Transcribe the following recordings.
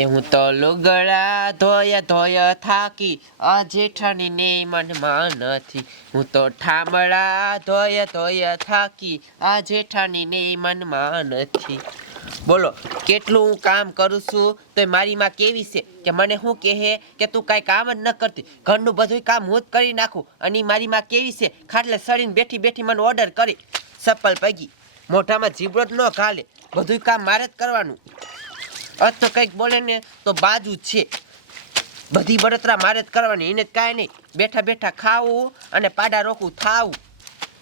એ હું તો લુગડા ધોય ધોય થાકી આ જેઠાણી ને મનમાં નથી. હું તો ઠામડા ધોય ધોય થાકી આ જેઠાણી ને મનમાં નથી. બોલો કેટલું હું કામ કરું છું તો મારી માં કેવી છે કે મને શું કહે કે તું કાંઈ કામ જ ન કરતી, ઘરનું બધું કામ હું જ કરી નાખું. અને મારી માં કેવી છે ખાટલે સડીને બેઠી બેઠી મને ઓર્ડર કરી ચપ્પલ પગી મોઢામાં જીબડો જ ન ઘાલે, બધું કામ મારે જ કરવાનું. અત તો કંઈક બોલે ને તો બાજુ જ છે, બધી બળતરા મારે જ કરવાની. એને જ કાંઈ નહીં, બેઠા બેઠા ખાવું અને પાડા રોકવું થાવું.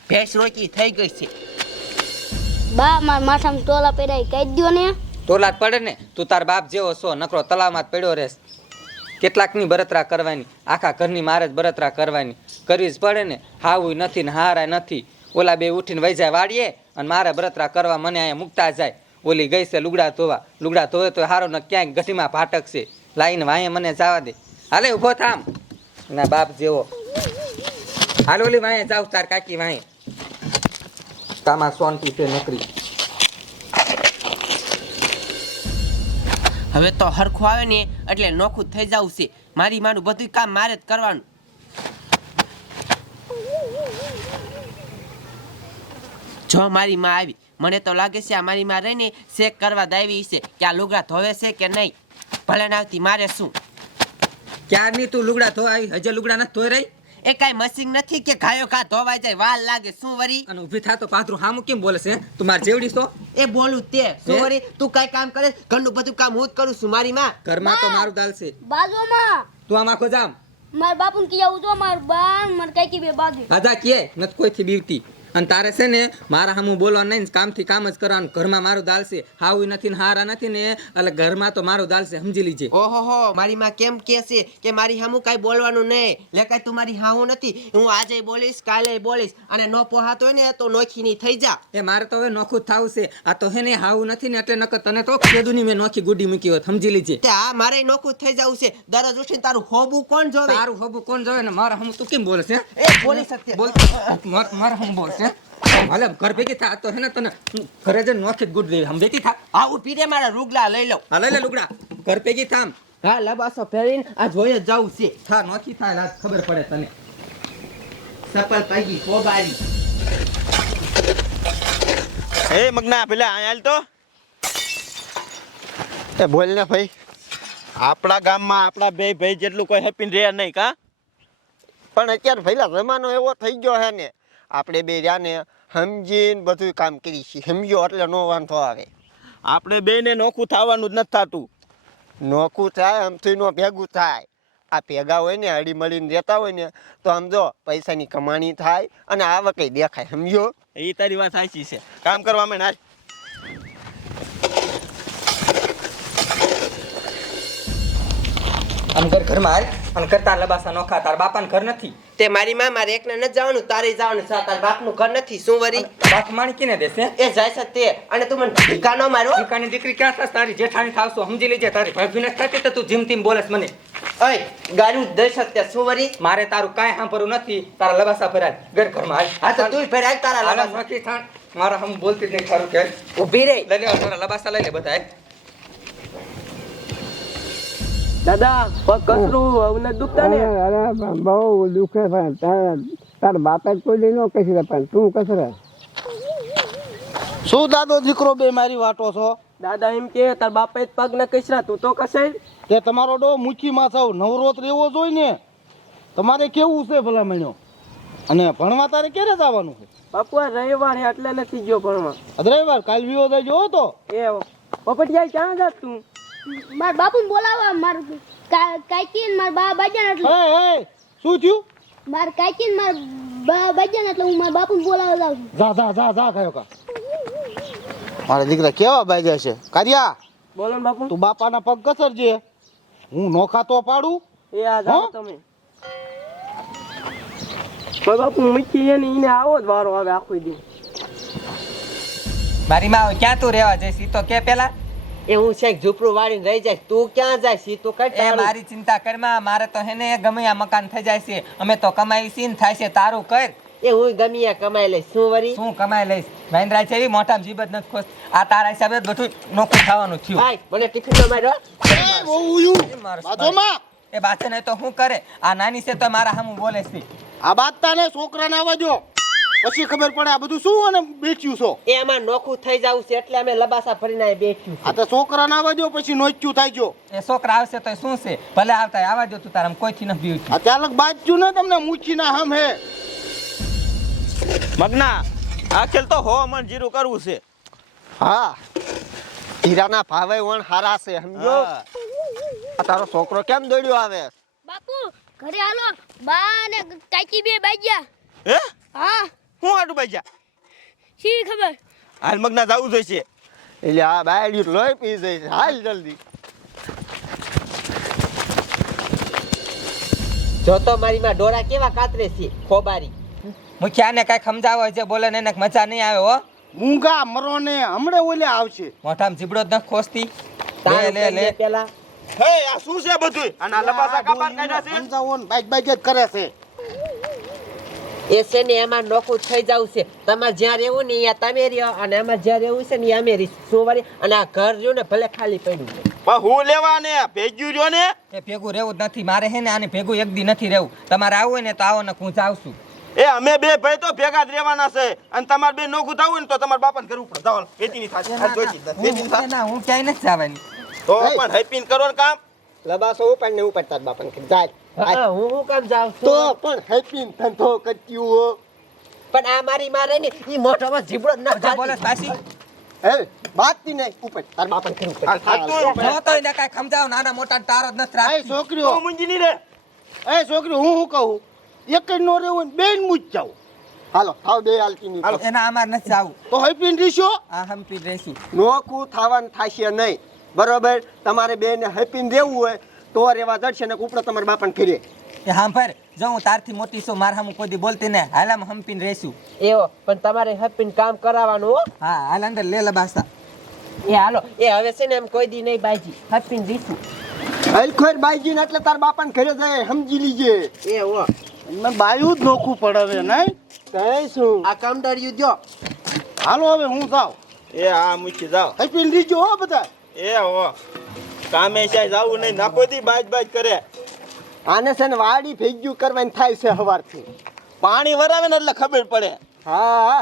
ભેંસ રોકી થઈ ગઈ છે. બા માર માથામાં ટોલા પહેરાય કહી દો ને. ટોલા જ પડે ને, તું તાર બાપ જેવો છો, નકરો તલાવમાં જ પડ્યો રહેશ. કેટલાકની બળતરા કરવાની, આખા ઘરની મારે જ બળતરા કરવાની, કરવી જ પડે ને. હાવું નથી ને હારાય નથી. ઓલા બે ઉઠીને વહી જાય વાડીએ અને મારે બળતરા કરવા મને અહીંયા મૂકતા જાય. ઓલી ગઈ છે લુગડા ધોવા, લુગડા ધોવે તો હારો ને ક્યાંક ગઢીમાં ભાટક છે, લાઈને વાંહે મને જવા દે. હાલે ઊભો થામ ના બાપ જેવો. હાલ ઓલી વાંહે જાવ તાર કાકી વાંહે, તામાં સોનથી તે નકરી. હવે તો હરખું આવે ને એટલે નોખું થઈ જવું છે. મારી માનું બધું કામ મારે જ કરવાનું. જો મારી માં આવી, મને તો લાગે છે આ મારી માં રહીને ચેક કરવા દાવી છે કે આ લુગડા ધોવે છે કે નહીં. ભલે ના આવતી મારે શું. ક્યારની તું લુગડા ધોવા આવી, હજે લુગડા નથી ધોઈ રહી? એ કાંઈ મશીન નથી કે ઘાયો ઘા ધોવાઈ જાય, વાર લાગે શું વરી. અને ઊભી થા તો પાથરું હામું કેમ બોલે છે? તું માર જેવડી છો? એ બોલું તે શું વરી. તું કાંઈ કામ કરે, ઘરનું બધું કામ હું જ કરું છું. મારી માં ઘરમાં તો મારું દાલ છે. બાજુમાં તું આમ આખો જામ માર બાપુને કી આવું તો માર બા માર કાકી બે બાજુ. આજા કે નથી કોઈથી બીવતી. અને તારે છે ને મારા હામું બોલવાનું નહીં, કામથી કામ જ કરવાનું. ઘરમાં મારું દાલ છે, હાવું નથી ને હારા નથી ને, એટલે ઘરમાં તો મારું દાલ છે, સમજી લીજે. ઓહો મારી માં કેમ કે છે કે મારી હામું કાંઈ બોલવાનું નહીં. લે કાંઈ તું મારી હાવું નથી. હું આજે બોલીશ, કાલે બોલીશ, અને નો પોહાતો હોય ને તો નોખીની થઈ જા. એ મારે તો હવે નોખું જ થાવું છે. આ તો હે ને હાવું નથી ને એટલે નકર તને તો ખેદુની મેં નોખી ગુડી મૂકી હોત, સમજી લીજે. તે આ મારે નોખું થઈ જવું છે. દરરોજ ઉઠીને તારું હોબું કોણ જોવે? તારું હબું કોણ જોવે ને મારા હામું તું કેમ બોલે છે? એ બોલી શકતે બોલ મારા હામું બોલ છે. હાલે ઘર ભેગી થા તો હે ને તને ઘરે જ નોખી જ ગુડ દેવી. હમ ભેગી થા. આ ઉભી રે, મારા રૂગલા લઈ લઉં. હા લઈ લે લુગડા, ઘર ભેગી થામ. હા લબાસો ફેરીને આ જોઈ જ જવું છે. થા નોખી થા, લાજ ખબર પડે તને. સપલ પૈકી કોબારી. એ મગના પેલા અહીંયા હાલ તો. એ બોલ ને ભાઈ, આપણા ગામમાં આપણા બે ભાઈ જેટલું કોઈ હેપી રહે નહીં કા? પણ અત્યારે પહેલા જમાનો એવો થઈ ગયો છે ને, આપણે બે રહ્યા ને સમજીને બધું કામ કરી છીએ. સમજ્યો એટલે નો વાંધો આવે. આપણે બેને નોખું થવાનું જ નથી થતું. નોખું થાય આમથી નો ભેગું થાય. આ ભેગા હોય ને હળી મળીને રહેતા હોય ને તો આમ જો પૈસાની કમાણી થાય અને આવક દેખાય. સમજ્યો? એ તારી વાત સાચી છે. કામ કરવા માંડ હાલ. આમ ઘરમાં હાલ અને કરતા લબાસા નોખા. તાર બાપાનું ઘર નથી તે મારી માં મારે એકને ન જવાનું, તારે જવાનું છે. તાર બાપનું ઘર નથી શું વરી. બાપ માણી કિને દેશે? એ જાય છે તે. અને તું મને ઢીકા ન મારો. દીકરાની દીકરી ક્યાં થાસ? તારી જેઠાણી થાવશો, સમજી લેજે. તારી ભાભી નથી થતી તો તું જીમ તીમ બોલેસ મને. ઓય ગારું દઈ શકતે શું વરી. મારે તારું કાંઈ સાંભળવું નથી. તારા લબાસા ભરાય ઘરમાં હાલ. હા તો તું ફેરાય તારા હાલ લબાસા. નોખી થાણ. મારા હમ બોલતી જ નહીં. તારું કે ઊભી રહી. લઈ લે તારા લબાસા લઈ લે બધા. દાદા પગ કસરું હવે દુખતા ને. અરે બહુ દુખે પણ તાર બાપા જ કોઈ ન કસરે પણ તું કસરે. શું દાદો દીકરો બે મારી વાટો છો? દાદા એમ કે તાર બાપા જ પગ ન કસરા, તું તો કસાય. તે તમારો ડો મૂકીમાં થાવ નવરોત રહેવો જોઈએ ને. તમારે કેવું છે ભલા મણ્યો? અને ભણવા તારે ક્યારે જવાનું છે? બાપુ આ રવિવાર છે એટલે નથી ગયો ભણવા. રવિવાર કાલ વિવો જજો તો. એ પોપટિયા ક્યાં જાત તું? માર બાપુને બોલાવા. માર કાકી ને માર બા બાજન એટલે એ શું થયું? માર કાકી ને માર બા બાજન એટલે હું માર બાપુને બોલાવા જાઉં છું. જા જા જા જા કયો કા. મારા દીકરા કેવા બાજા છે? કારિયા બોલો ને બાપુ. તું બાપાના પગ કસરજે, હું નોખા તો પાડું. એ આ જાઓ તમે. કોઈ બાપુ મૂકી એને આવો જ વારો આવે આખો દી. મારી માં ક્યાં તું રહેવા જઈશ? ઈ તો કે પેલા. એ હું છે ઝૂપડું વાળીને રહી જાય. તું ક્યાં જાય છે તું કઈ. એ મારી ચિંતા કરમાં. મારે તો હેને ગમે આ મકાન થઈ જાય છે. અમે તો કમાઈ સીન થાય છે. તારું કર. એ હું ગમી આ કમાઈ લઈશ શું વરી શું કમાઈ લઈશ મહેન્દ્રા છે એવી મોટા જીબ જ નથી ખોસ આ તારા હિસાબે જ બધું નોખું ખાવાનું થયું હાય મને ટિફિન માર્યો એ બહુ યુ બાજોમાં એ બાચે ને તો શું કરે આ નાની છે તો મારા સામું બોલે છે આ બાતતાને છોકરાને આવવા દો પછી ખબર પડે આ બધું શું અને બેચ્યું છો એ આમાં નોખું થઈ જાવું છે એટલે અમે લબાસા ફરીને અહીં બેઠ્યું આ તો છોકરાને આવવા દો પછી નોચ્યું થાય જો એ છોકરા આવશે તો શું છે ભલે આવતા આવા જો તું તારા કોઈથી નથી બીવું આ ચાલક બાજ્યું ને તમને મૂચીના હમ હે મગના આ ખેલ તો હો મન જીરું કરવું છે હા હીરાના ભાવે વણ હારા છે સમજો હા. આ તારો છોકરો કેમ દોડ્યો આવે બાપુ ઘરે હાલો બા ને કાકી બે બાજ્યા હે હા હું આડું બાજા શી ખબર હાલ મગના જવું જોઈશે એટલે આ બાયડી લોહી પી જાય છે હાલ જલ્દી જો તો મારી માં ડોરા કેવા કાતરે છે ખોબારી મુખ્યાને કઈ સમજાવો છે બોલે ને એને મજા નહીં આવે હો મૂંગા મરો ને હમણે ઓલે આવશે મોઢામાં જીબડો જ ન ખોસતી લે તારું લે કરી દે લે પેલા હે આ શું છે બધું આના લબાસા કાપાર કાઢ્યા છે સમજાવો ને બાઈક બાઈક જ કરે છે એ છે ને એમાં નોખું થઈ જવું છે તમારે જ્યાં રહેવું ને અહીંયા તમે રહ્યો અને આમાં જ્યાં રહેવું છે ને અહીંયા અમે રહીશું શું વળી અને આ ઘર રહ્યું ને ભલે ખાલી પડ્યું છે પણ હું લેવા ને ભેજ્યું રહ્યો ને એ ભેગું રહેવું જ નથી મારે હે ને આને ભેગું એક દી નથી રહેવું તમારે આવવું હોય ને તો આવો ને હું જાવશું એ અમે બે ભાઈ તો ભેગા જ રહેવાના છે અને તમારે બે નોખું થવું હોય ને તો તમારા બાપાને કરવું પડે જાવ વેચીની થાય આ જોઈતી જ નથી. વેચીની થાય. ના હું ક્યાંય નથી જવાની તો પણ હેપીન કરો ને કામ લબાસો ઉપાડ ને ઉપાડ તાર બાપાને કે જાય હા હું કામ જાઉં તો છું પણ હેપીન ધંધો કરતી હો પણ આ મારી મારે ને ઈ મોઢામાં જીબડો જ ના જા બોલે પાછી હે બાતતી નહીં ઉપાડ તાર બાપાને કે ઉપાડ હાલ થાતું જો તો એને કાંઈ સમજાવો નાના મોટા તારો જ નથી એ રાખતી છોકરીઓ હું મૂંજી નહીં રે એ છોકરી હું શું કહું એક જ નો રહેવું ને બેન મૂજ જાવ હાલો થાવ બે હાલતી નહીં એના અમાર નથી જાવું તો હેપીન રીશો આ હમ્પી રહેશું નોખું થવાનું થશે નહીં બરોબર તમારે બેને હેપીન રહેવું હોય તો રહેવા જડશે ને ઉપડો તમારા બાપાને કરીએ એ હાંભર જો હું તારથી મોટી છું મારા સામું કોઈ દી બોલતી ને હાલ હમ્પીને રહેશું એવો પણ તમારે હેપીન કામ કરાવવાનું હો હા હાલ અંદર લે લબાસા એ હાલો એ હવે છે ને એમ કોઈ દી નહીં બાજી હેપીન દીશું હલખોર બાઈજીને એટલે તાર બાપાને ઘરે જાય સમજી લીજે એ હો મને બાયું જ નોખું પડે નહીં કઈ શું આ કામ ડર્યું દ્યો હાલો હવે હું જાઉં એ હા મૂકી જાવ હેપીન રીજો હો બધા એ હો કામે ચાય જાવું નહીં નાખો દી બાજ કરે આને છે ને વાડી ભેગ્યું કરવાની થાય છે સવારથી પાણી વરાવે ને એટલે ખબર પડે હા